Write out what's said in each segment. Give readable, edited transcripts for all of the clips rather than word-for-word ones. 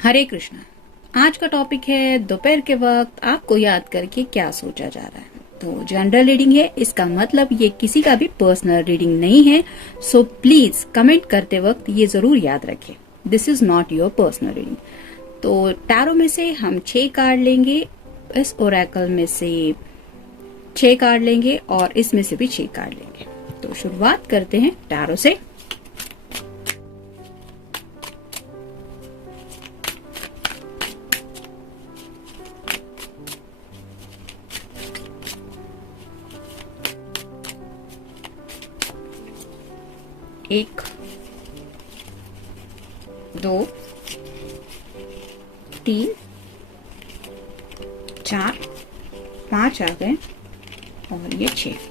हरे कृष्णा। आज का टॉपिक है दोपहर के वक्त आपको याद करके क्या सोचा जा रहा है। तो जनरल रीडिंग है, इसका मतलब ये किसी का भी पर्सनल रीडिंग नहीं है। सो प्लीज कमेंट करते वक्त ये जरूर याद रखें, this is not your personal reading. तो टैरो में से हम 6 कार्ड लेंगे, इस ओरेकल में से 6 कार्ड लेंगे और इसमें से भी 6 कार्ड लेंगे। तो शुरुआत करते हैं टैरो से। एक, 2, 3, 4, 5 आ गए और ये 6।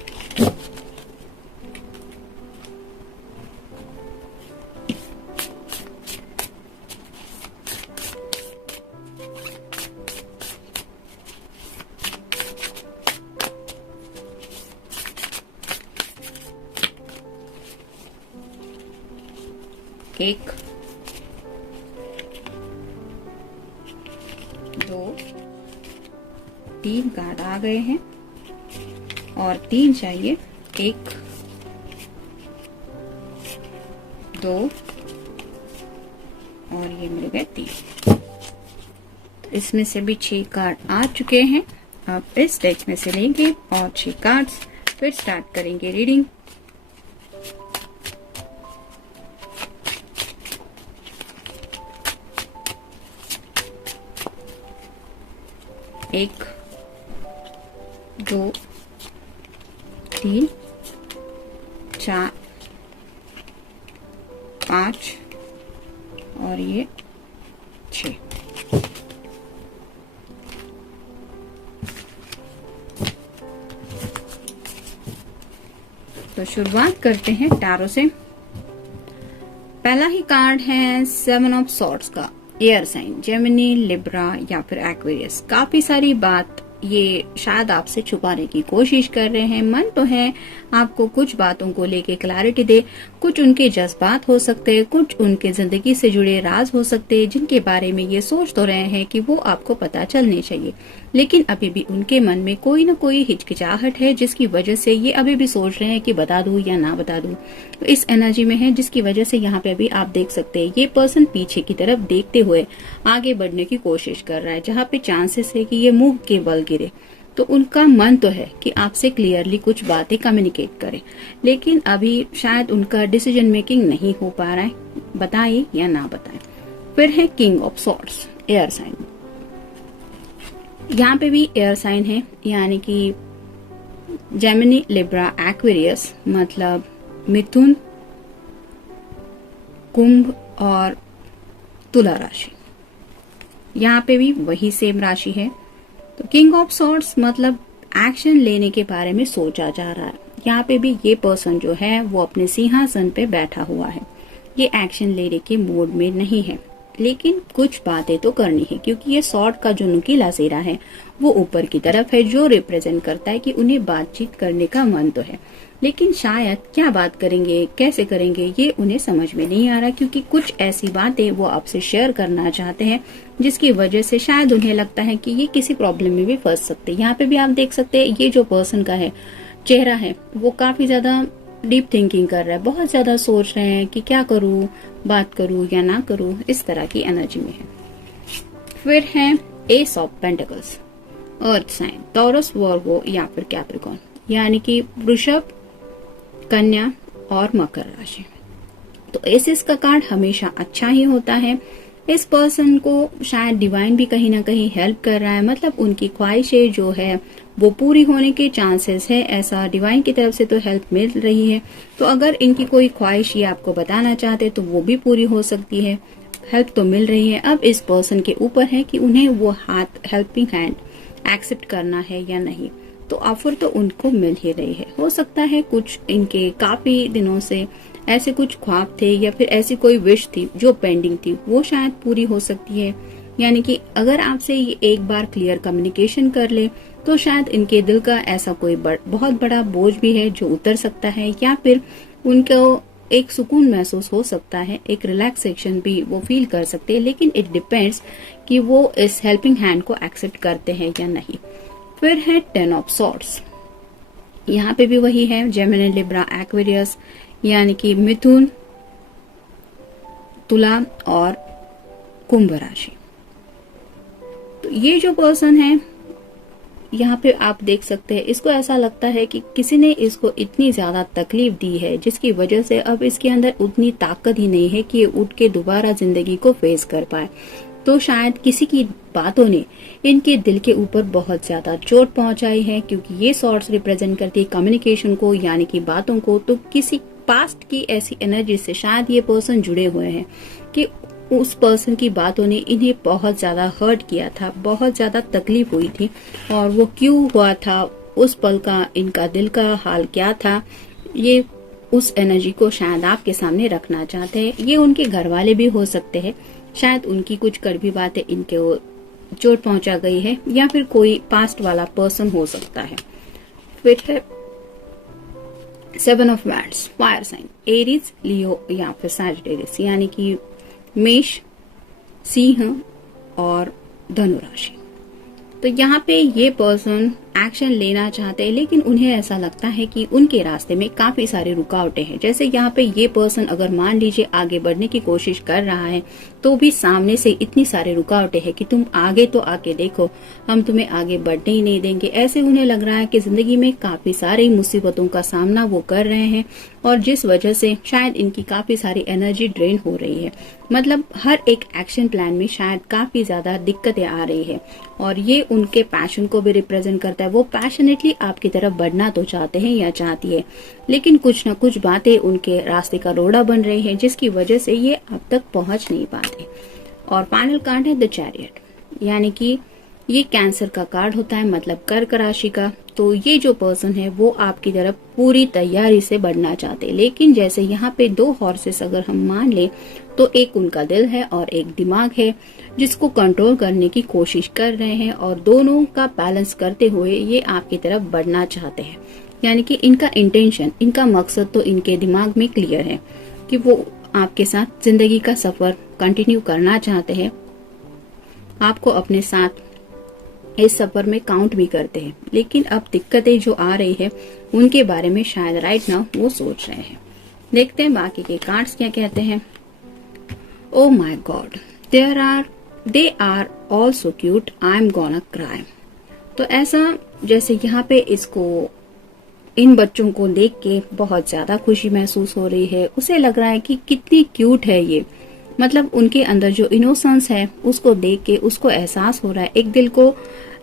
एक, 2, 3 कार्ड आ गए हैं और 3 चाहिए। 1, 2 और ये मिल गए 3। तो इसमें से भी 6 कार्ड आ चुके हैं। अब इस डेक में से लेंगे और 6 कार्ड्स, फिर स्टार्ट करेंगे रीडिंग। एक, 2, 3, 4, 5 और ये 6। तो शुरुआत करते हैं टैरो से। पहला ही कार्ड है 7 ऑफ सॉर्ड्स का। एयर साइन जेमिनी, लिब्रा या फिर एक्वेरियस। काफी सारी बात ये शायद आपसे छुपाने की कोशिश कर रहे हैं। मन तो है आपको कुछ बातों को लेके क्लैरिटी दे, कुछ उनके जज्बात हो सकते हैं, कुछ उनके जिंदगी से जुड़े राज हो सकते हैं जिनके बारे में ये सोच तो रहे हैं कि वो आपको पता चलने चाहिए, लेकिन अभी भी उनके मन में कोई न कोई हिचकिचाहट है जिसकी वजह से ये अभी भी सोच रहे हैं कि बता दूं या ना बता दूं। तो इस एनर्जी में है जिसकी वजह से यहाँ पे अभी आप देख सकते हैं ये पर्सन पीछे की तरफ देखते हुए आगे बढ़ने की कोशिश कर रहा है, जहाँ पे चांसेस है कि ये मुंह के बल गिरे। तो उनका मन तो है कि आपसे क्लियरली कुछ बातें कम्युनिकेट करें, लेकिन अभी शायद उनका डिसीजन मेकिंग नहीं हो पा रहा है, बताए या ना बताएं। फिर है king of swords, air sign. यहाँ पे भी एयर साइन है, यानी कि जेमिनी, लिब्रा, एक्वेरियस, मतलब मिथुन, कुंभ और तुला राशि। यहाँ पे भी वही सेम राशि है। तो किंग ऑफ सॉर्ड्स मतलब एक्शन लेने के बारे में सोचा जा रहा है। यहाँ पे भी ये पर्सन जो है वो अपने सिंहासन पे बैठा हुआ है, ये एक्शन लेने के मूड में नहीं है, लेकिन कुछ बातें तो करनी है क्योंकि ये सॉर्ड का जो नुकीला सिरा है वो ऊपर की तरफ है, जो रिप्रेजेंट करता है कि उन्हें बातचीत करने का मन तो है, लेकिन शायद क्या बात करेंगे, कैसे करेंगे, ये उन्हें समझ में नहीं आ रहा, क्योंकि कुछ ऐसी बातें वो आपसे शेयर करना चाहते हैं जिसकी वजह से शायद उन्हें लगता है कि ये किसी प्रॉब्लम में भी फंस सकते हैं। यहाँ पे भी आप देख सकते हैं ये जो पर्सन का है चेहरा है वो काफी ज्यादा डीप थिंकिंग कर रहा है, बहुत ज्यादा सोच रहे हैं कि क्या करूं, बात करूं या ना करूं, इस तरह की एनर्जी में है। फिर है ace of pentacles, earth sign, Taurus, Virgo या फिर कैप्रिकॉर्न, यानी कि वृषभ, कन्या और मकर राशि। तो एसेस का कार्ड हमेशा अच्छा ही होता है, इस पर्सन को शायद डिवाइन भी कहीं ना कहीं हेल्प कर रहा है, मतलब उनकी ख्वाहिशें जो है वो पूरी होने के चांसेस है, ऐसा डिवाइन की तरफ से तो हेल्प मिल रही है। तो अगर इनकी कोई ख्वाहिश ये आपको बताना चाहते तो वो भी पूरी हो सकती है, हेल्प तो मिल रही है। अब इस पर्सन के ऊपर है कि उन्हें वो हेल्पिंग हैंड एक्सेप्ट करना है या नहीं। तो ऑफर तो उनको मिल ही रही है। हो सकता है कुछ इनके काफी दिनों से ऐसे कुछ ख्वाब थे या फिर ऐसी कोई विश थी जो पेंडिंग थी, वो शायद पूरी हो सकती है। यानी कि अगर आपसे ये एक बार क्लियर कम्युनिकेशन कर ले तो शायद इनके दिल का ऐसा कोई बहुत बड़ा बोझ भी है जो उतर सकता है, या फिर उनको एक सुकून महसूस हो सकता है, एक रिलैक्सेशन भी वो फील कर सकते हैं। लेकिन इट डिपेंड्स कि वो इस हेल्पिंग हैंड को एक्सेप्ट करते हैं या नहीं। फिर है 10 ऑफ सॉर्ड्स। यहाँ पे भी वही है, जेमिनी, लिब्रा, एक्वेरियस, यानी कि मिथुन, तुला और कुंभ राशि। तो ये जो पर्सन है यहाँ पे आप देख सकते हैं, इसको ऐसा लगता है कि किसी ने इसको इतनी ज्यादा तकलीफ दी है जिसकी वजह से अब इसके अंदर उतनी ताकत ही नहीं है कि ये उठ के दोबारा जिंदगी को फेस कर पाए। तो शायद किसी की बातों ने इनके दिल के ऊपर बहुत ज्यादा चोट पहुंचाई है, क्योंकि ये सॉर्ड्स रिप्रेजेंट करती है कम्युनिकेशन को, यानी कि बातों को। तो किसी पास्ट की ऐसी एनर्जी से शायद ये पर्सन जुड़े हुए हैं कि उस पर्सन की बातों ने इन्हें बहुत ज्यादा हर्ट किया था, बहुत ज्यादा तकलीफ हुई थी, और वो क्यों हुआ था, उस पल का इनका दिल का हाल क्या था, ये उस एनर्जी को शायद आपके सामने रखना चाहते हैं। ये उनके घर वाले भी हो सकते हैं, शायद उनकी कुछ कड़वी बातें इनके चोट पहुंचा गई है, या फिर कोई पास्ट वाला पर्सन हो सकता है। फिर है 7 of wands, fire sign, Aries, Leo या फिर सैजिटेरियस, यानी कि मेष, सिंह और धनु राशि। तो यहाँ पे ये पर्सन एक्शन लेना चाहते हैं, लेकिन उन्हें ऐसा लगता है कि उनके रास्ते में काफी सारी रुकावटें हैं। जैसे यहाँ पे ये पर्सन अगर मान लीजिए आगे बढ़ने की कोशिश कर रहा है तो भी सामने से इतनी सारी रुकावटें हैं कि तुम आगे तो आके देखो, हम तुम्हें आगे बढ़ने ही नहीं देंगे। ऐसे उन्हें लग रहा है कि जिंदगी में काफी सारी मुसीबतों का सामना वो कर रहे हैं, और जिस वजह से शायद इनकी काफी सारी एनर्जी ड्रेन हो रही है। मतलब हर एक एक्शन प्लान में शायद काफी ज्यादा दिक्कतें आ रही है, और ये उनके पैशन को भी रिप्रेजेंट करता है। वो पैशनेटली आपकी तरफ बढ़ना तो चाहते हैं या चाहती है, लेकिन कुछ न कुछ बातें उनके रास्ते का रोड़ा बन रही है, जिसकी वजह से ये अब तक पहुंच नहीं पाते। और फाइनल कार्ड है द चैरियट, यानी कि ये कैंसर का कार्ड होता है, मतलब कर्क राशि का। तो ये जो पर्सन है वो आपकी तरफ पूरी तैयारी से बढ़ना चाहते हैं, लेकिन जैसे यहाँ पे 2 हॉर्सेस अगर हम मान ले तो एक उनका दिल है और एक दिमाग है जिसको कंट्रोल करने की कोशिश कर रहे हैं, और दोनों का बैलेंस करते हुए ये आपकी तरफ बढ़ना चाहते हैं। यानी कि इनका इंटेंशन, इनका मकसद तो इनके दिमाग में क्लियर है कि वो आपके साथ जिंदगी का सफर कंटिन्यू करना चाहते हैं, आपको अपने साथ इस सफर में काउंट भी करते हैं। लेकिन अब दिक्कतें जो आ रही है उनके बारे में शायद राइट नाउ वो सोच रहे हैं। देखते हैं बाकी के कार्ड्स क्या कहते हैं। Oh my god, they are all so cute, I am gonna cry. तो ऐसा जैसे यहाँ पे इसको इन बच्चों को देख के बहुत ज्यादा खुशी महसूस हो रही है। उसे लग रहा है कि कितनी क्यूट है ये, मतलब उनके अंदर जो इनोसेंस है उसको देख के उसको एहसास हो रहा है, एक दिल को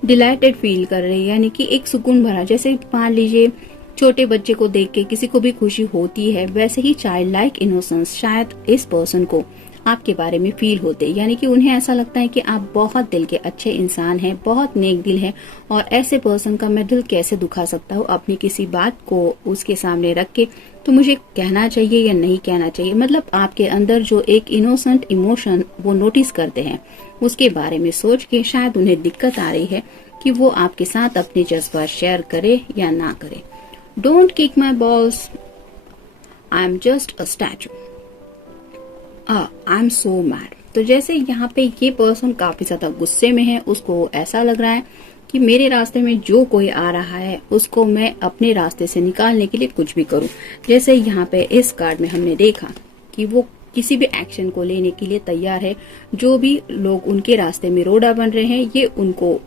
डिलाइटेड फील कर रही है, यानी कि एक सुकून भरा। जैसे मान लीजिए छोटे बच्चे को देख के किसी को भी खुशी होती है, वैसे ही चाइल्ड लाइक इनोसेंस शायद इस पर्सन को आपके बारे में फील होते, यानी कि उन्हें ऐसा लगता है कि आप बहुत दिल के अच्छे इंसान हैं, बहुत नेक दिल हैं, और ऐसे पर्सन का मैं दिल कैसे दुखा सकता हूँ अपनी किसी बात को उसके सामने रख के, तो मुझे कहना चाहिए या नहीं कहना चाहिए। मतलब आपके अंदर जो एक इनोसेंट इमोशन वो नोटिस करते हैं, उसके बारे में सोच के शायद उन्हें दिक्कत आ रही है कि वो आपके साथ अपने जज्बात शेयर करे या ना करे। Don't kick my balls, I am just a statue, I am so mad. तो जैसे यहाँ पे ये पर्सन काफी ज्यादा गुस्से में है, उसको ऐसा लग रहा है कि मेरे रास्ते में जो कोई आ रहा है उसको मैं अपने रास्ते से निकालने के लिए कुछ भी करूं। जैसे यहाँ पे इस कार्ड में हमने देखा कि वो किसी भी एक्शन को लेने के लिए तैयार है, जो भी लोग उनके रास्ते में रोड़ा बन रहे हैं ये उनको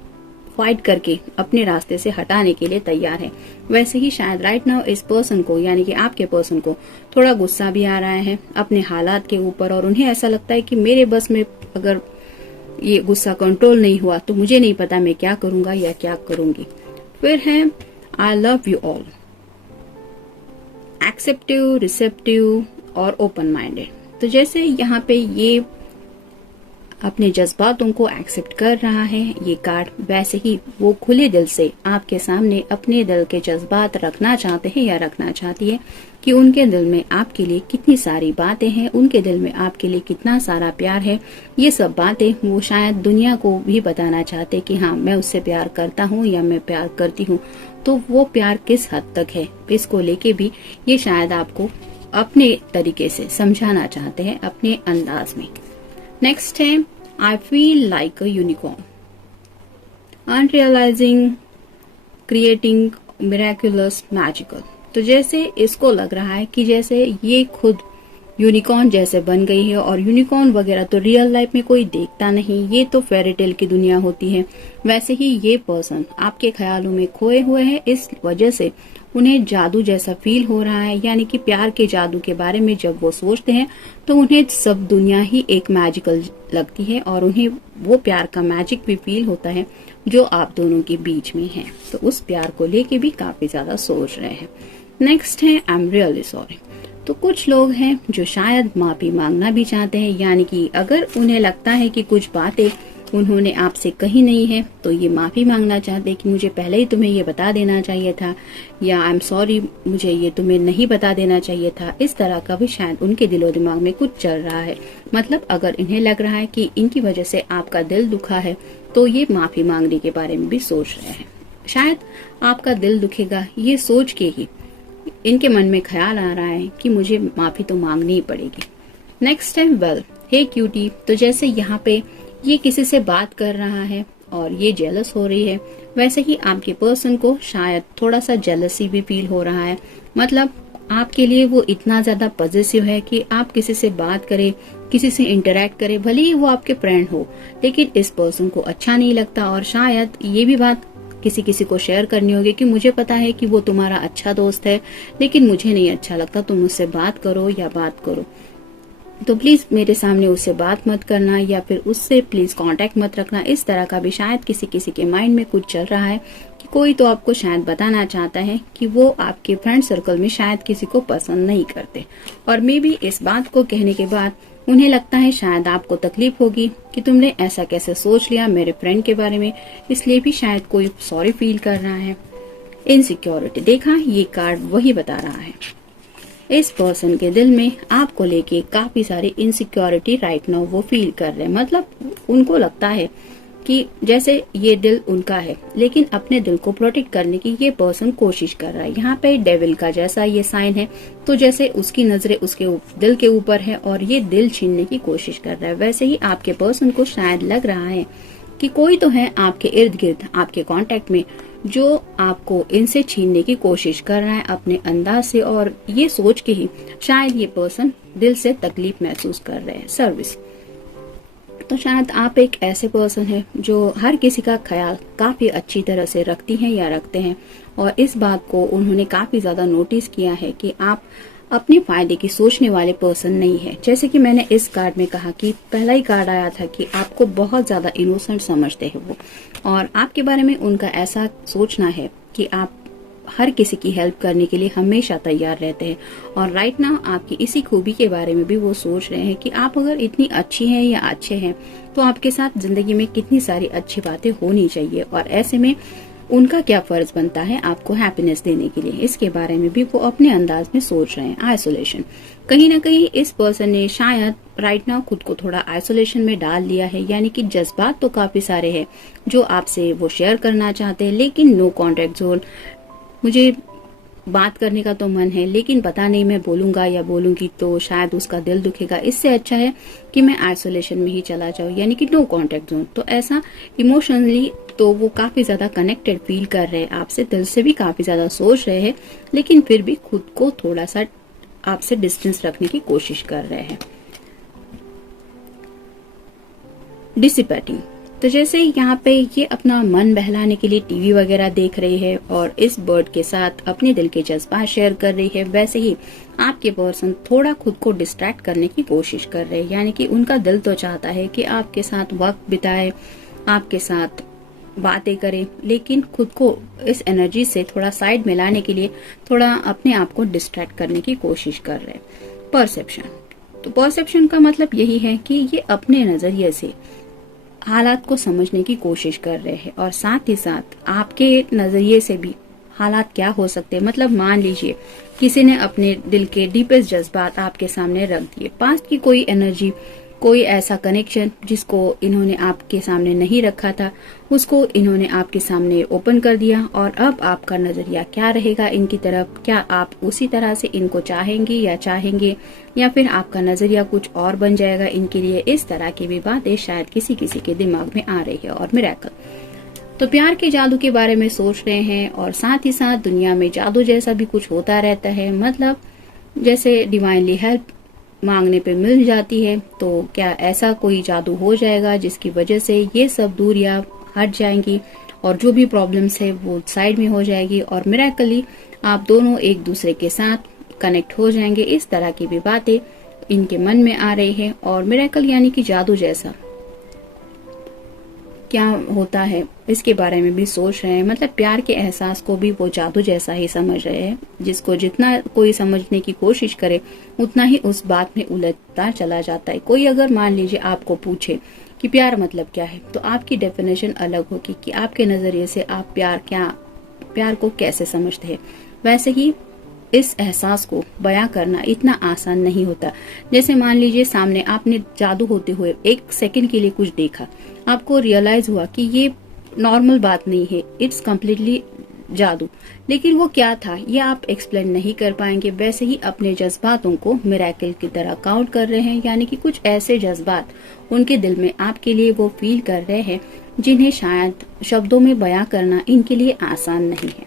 फाइट करके अपने रास्ते से हटाने के लिए तैयार है। वैसे ही शायद राइट नाउ इस पर्सन को, यानी कि आपके पर्सन को थोड़ा गुस्सा भी आ रहा है अपने हालात के ऊपर, और उन्हें ऐसा लगता है कि मेरे बस में अगर ये गुस्सा कंट्रोल नहीं हुआ तो मुझे नहीं पता मैं क्या करूंगा या क्या करूंगी। फिर है I love you all, acceptive, receptive और ओपन माइंडेड। तो जैसे यहाँ पे ये अपने जज्बातों को एक्सेप्ट कर रहा है ये कार्ड, वैसे ही वो खुले दिल से आपके सामने अपने दिल के जज्बात रखना चाहते हैं या रखना चाहती है कि उनके दिल में आपके लिए कितनी सारी बातें हैं, उनके दिल में आपके लिए कितना सारा प्यार है। ये सब बातें वो शायद दुनिया को भी बताना चाहते कि हाँ मैं उससे प्यार करता हूँ या मैं प्यार करती हूँ। तो वो प्यार किस हद तक है इसको लेके भी ये शायद आपको अपने तरीके से समझाना चाहते हैं अपने अंदाज में। नेक्स्ट है I feel like a unicorn, unrealising, creating miraculous, magical. तो जैसे इसको लग रहा है कि जैसे ये खुद यूनिकॉर्न जैसे बन गई है, और यूनिकॉर्न वगैरह तो रियल लाइफ में कोई देखता नहीं, ये तो फेरी टेल की दुनिया होती है। वैसे ही ये पर्सन आपके ख्यालों में खोए हुए है, इस वजह से उन्हें जादू जैसा फील हो रहा है। यानी कि प्यार के जादू के बारे में जब वो सोचते हैं तो उन्हें सब दुनिया ही एक मैजिकल लगती है, और उन्हें वो प्यार का मैजिक भी फील होता है जो आप दोनों के बीच में है। तो उस प्यार को लेके भी काफी ज्यादा सोच रहे हैं। नेक्स्ट है आई एम रियली सॉरी। तो कुछ लोग हैं जो शायद माफी मांगना भी चाहते हैं, यानी कि अगर उन्हें लगता है कि कुछ बातें उन्होंने आपसे कही नहीं है तो ये माफी मांगना चाहते हैं कि मुझे पहले ही तुम्हें ये बता देना चाहिए था, या आई एम सॉरी मुझे ये तुम्हें नहीं बता देना चाहिए था। इस तरह का भी शायद उनके दिलो दिमाग में कुछ चल रहा है। मतलब अगर इन्हें लग रहा है कि इनकी वजह से आपका दिल दुखा है तो ये माफी मांगने के बारे में भी सोच रहे हैं। शायद आपका दिल दुखेगा ये सोच के ही इनके मन में ख्याल आ रहा है कि मुझे माफी तो मांगनी ही पड़ेगी। नेक्स्ट है वेल, हे क्यूटी। तो जैसे यहाँ पे ये किसी से बात कर रहा है और ये जेलस हो रही है, वैसे ही आपके पर्सन को शायद थोड़ा सा जेलसी भी फील हो रहा है। मतलब आपके लिए वो इतना ज्यादा पॉजिटिव है कि आप किसी से बात करें, किसी से इंटरेक्ट करें, भले ही वो आपके फ्रेंड हो, लेकिन इस पर्सन को अच्छा नहीं लगता। और शायद ये भी बात किसी किसी को शेयर करनी होगी कि मुझे पता है कि वो तुम्हारा अच्छा दोस्त है, लेकिन मुझे नहीं अच्छा लगता, तुम उससे बात करो या बात करो, तो प्लीज मेरे सामने उससे बात मत करना, या फिर उससे प्लीज कांटेक्ट मत रखना। इस तरह का भी शायद किसी किसी के माइंड में कुछ चल रहा है कि कोई तो आपको शायद बताना चाहता है कि वो आपके फ्रेंड सर्कल में शायद किसी को पसंद नहीं करते। और मे बी इस बात को कहने के बाद उन्हें लगता है शायद आपको तकलीफ होगी कि तुमने ऐसा कैसे सोच लिया मेरे फ्रेंड के बारे में, इसलिए भी शायद कोई सॉरी फील कर रहा है। इनसिक्योरिटी, देखा ये कार्ड वही बता रहा है। इस पर्सन के दिल में आपको लेके काफी सारी इनसिक्योरिटी राइट नाउ वो फील कर रहे हैं। मतलब उनको लगता है कि जैसे ये दिल उनका है, लेकिन अपने दिल को प्रोटेक्ट करने की ये पर्सन कोशिश कर रहा है। यहाँ पे डेविल का जैसा ये साइन है, तो जैसे उसकी नजरें उसके दिल के ऊपर है और ये दिल छीनने की कोशिश कर रहा है। वैसे ही आपके पर्सन को शायद लग रहा है कि कोई तो है आपके इर्द गिर्द, आपके कांटेक्ट में, जो आपको इनसे छीनने की कोशिश कर रहा है अपने अंदाज से, और ये सोच के ही शायद ये पर्सन दिल से तकलीफ महसूस कर रहे हैं। सर्विस, तो शायद आप एक ऐसे पर्सन है जो हर किसी का ख्याल काफी अच्छी तरह से रखती हैं या रखते हैं, और इस बात को उन्होंने काफी ज्यादा नोटिस किया है कि आप अपने फायदे की सोचने वाले पर्सन नहीं है। जैसे कि मैंने इस कार्ड में कहा कि पहला ही कार्ड आया था कि आपको बहुत ज्यादा इनोसेंट समझते हैं वो, और आपके बारे में उनका ऐसा सोचना है कि आप हर किसी की हेल्प करने के लिए हमेशा तैयार रहते हैं। और राइट नाउ आपकी इसी खूबी के बारे में भी वो सोच रहे हैं कि आप अगर इतनी अच्छी हैं या अच्छे हैं तो आपके साथ जिंदगी में कितनी सारी अच्छी बातें होनी चाहिए, और ऐसे में उनका क्या फर्ज बनता है आपको हैप्पीनेस देने के लिए। इसके बारे में भी वो अपने अंदाज में सोच रहे हैं। आइसोलेशन, कहीं ना कहीं इस पर्सन ने शायद राइट नाउ खुद को थोड़ा आइसोलेशन में डाल लिया है। यानी कि जज्बात तो काफी सारे हैं जो आपसे वो शेयर करना चाहते हैं, लेकिन नो कॉन्टेक्ट जोन। मुझे बात करने का तो मन है, लेकिन पता नहीं मैं बोलूंगा या बोलूंगी तो शायद उसका दिल दुखेगा। इससे अच्छा है कि मैं आइसोलेशन में ही चला जाऊं, यानी कि नो कॉन्टेक्ट जोन। तो ऐसा इमोशनली तो वो काफी ज्यादा कनेक्टेड फील कर रहे हैं आपसे, दिल से भी काफी ज्यादा सोच रहे हैं, लेकिन फिर भी खुद को थोड़ा सा आपसे डिस्टेंस रखने की कोशिश कर रहे हैं। डिसिपेटिंग, तो जैसे यहाँ पे ये अपना मन बहलाने के लिए टीवी वगैरह देख रही है और इस बर्ड के साथ अपने दिल के जज्बात शेयर कर रही है, वैसे ही आपके पर्सन थोड़ा खुद को डिस्ट्रैक्ट करने की कोशिश कर रहे हैं। यानी कि उनका दिल तो चाहता है कि आपके साथ वक्त बिताए, आपके साथ बातें करें, लेकिन खुद को इस एनर्जी से थोड़ा साइड में लाने के लिए थोड़ा अपने आप को डिस्ट्रैक्ट करने की कोशिश कर रहे हैं। परसेप्शन, तो परसेप्शन का मतलब यही है कि ये अपने नजरिए से हालात को समझने की कोशिश कर रहे हैं और साथ ही साथ आपके नजरिए से भी हालात क्या हो सकते हैं। मतलब मान लीजिए किसी ने अपने दिल के डीपेस्ट जज्बात आपके सामने रख दिए, पास्ट की कोई एनर्जी, कोई ऐसा कनेक्शन जिसको इन्होंने आपके सामने नहीं रखा था, उसको इन्होंने आपके सामने ओपन कर दिया और अब आपका नजरिया क्या रहेगा इनकी तरफ। क्या आप उसी तरह से इनको चाहेंगे या फिर आपका नजरिया कुछ और बन जाएगा इनके लिए। इस तरह की भी बातें शायद किसी किसी के दिमाग में आ रही है। और मिरेकल, तो प्यार के जादू के बारे में सोच रहे हैं और साथ ही साथ दुनिया में जादू जैसा भी कुछ होता रहता है। मतलब जैसे डिवाइनली हेल्प मांगने पे मिल जाती है, तो क्या ऐसा कोई जादू हो जाएगा जिसकी वजह से ये सब दूरियां हट जाएंगी और जो भी प्रॉब्लम्स है वो साइड में हो जाएगी और मिरेकली आप दोनों एक दूसरे के साथ कनेक्ट हो जाएंगे। इस तरह की भी बातें इनके मन में आ रही है। और मिरेकल यानी कि जादू जैसा क्या होता है इसके बारे में भी सोच रहे हैं। मतलब प्यार के एहसास को भी वो जादू जैसा ही समझ रहे हैं, जिसको जितना कोई समझने की कोशिश करे उतना ही उस बात में उलझता चला जाता है। कोई अगर मान लीजिए आपको पूछे कि प्यार मतलब क्या है, तो आपकी डेफिनेशन अलग होगी कि आपके नजरिए से आप प्यार को कैसे समझते हैं। वैसे ही इस एहसास को बयां करना इतना आसान नहीं होता। जैसे मान लीजिए सामने आपने जादू होते हुए एक सेकंड के लिए कुछ देखा, आपको रियलाइज हुआ कि ये नॉर्मल बात नहीं है, इट्स कम्प्लीटली जादू, लेकिन वो क्या था ये आप एक्सप्लेन नहीं कर पाएंगे। वैसे ही अपने जज्बातों को मिरेकल की तरह काउंट कर रहे हैं, यानी कि कुछ ऐसे जज्बात उनके दिल में आपके लिए वो फील कर रहे हैं जिन्हें शायद शब्दों में बयां करना इनके लिए आसान नहीं है।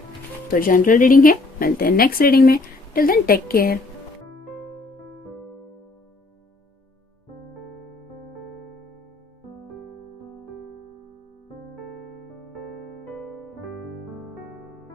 तो जनरल रीडिंग है, मिलते हैं नेक्स्ट रीडिंग में। Till then take care.